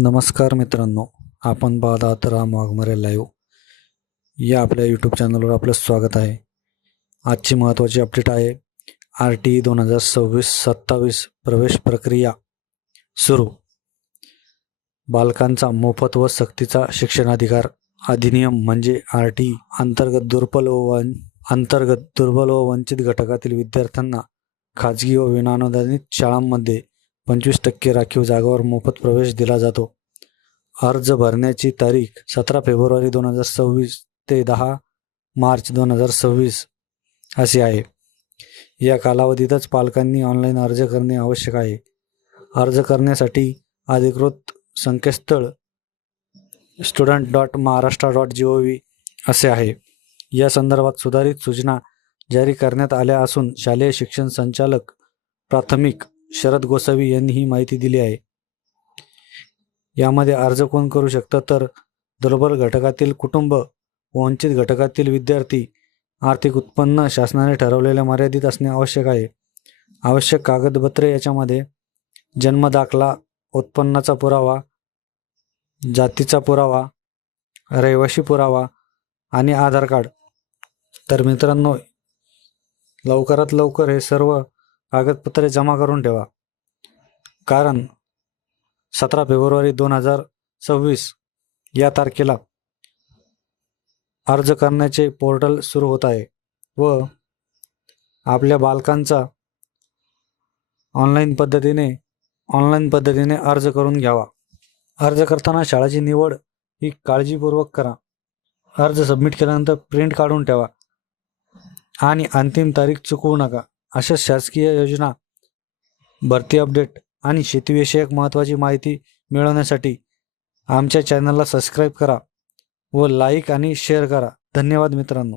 नमस्कार मित्रांनो, आपण पाहत आहात राम वाघमारे लाईव्ह या आपल्या यूट्यूब चॅनलवर आपलं स्वागत आहे. आजची महत्त्वाची अपडेट आहे RTE 2026-27 प्रवेश प्रक्रिया सुरू. बालकांचा मोफत व सक्तीचा शिक्षणाधिकार अधिनियम म्हणजे RTE अंतर्गत दुर्बल व वंचित घटकातील विद्यार्थ्यांना खाजगी व विनाअनुदानित शाळांमध्ये 25% राखीव जागांवर मोफत प्रवेश दिला जातो. अर्ज भरण्याची तारीख 17 फेब्रुवारी 2026 ते 10 मार्च 2026 अशी आहे. या कालावधीतच पालकांनी ऑनलाईन अर्ज करणे आवश्यक आहे. अर्ज करण्यासाठी अधिकृत संकेतस्थळ student.maharashtra.gov असे आहे. या संदर्भात सुधारित सूचना जारी करण्यात आल्या असून शालेय शिक्षण संचालक प्राथमिक शरद गोसावी यांनी ही माहिती दिली आहे. यामध्ये अर्ज कोण करू शकतं तर दुर्बल घटकातील कुटुंब, वंचित घटकातील विद्यार्थी, आर्थिक उत्पन्न शासनाने ठरवलेल्या मर्यादित असणे आवश्यक आहे. आवश्यक कागदपत्रे याच्यामध्ये जन्म दाखला, उत्पन्नाचा पुरावा, जातीचा पुरावा, रहिवासी पुरावा आणि आधार कार्ड. तर मित्रांनो, लवकरात लवकर हे सर्व कागदपत्रे जमा करून ठेवा, कारण 17 फेब्रुवारी 2026 या तारखेला अर्ज करण्याचे पोर्टल सुरू होत आहे व आपल्या बालकांचा ऑनलाईन पद्धतीने अर्ज करून घ्यावा. अर्ज करताना शाळेची निवड ही काळजीपूर्वक करा. अर्ज सबमिट केल्यानंतर प्रिंट काढून ठेवा आणि अंतिम तारीख चुकवू नका. अशा शासकीय योजना, भरती अपडेट आणि शेतीविषयक महत्त्वाची माहिती मिळवण्यासाठी आमच्या चॅनलला सबस्क्राईब करा व लाईक आणि शेअर करा. धन्यवाद मित्रांनो.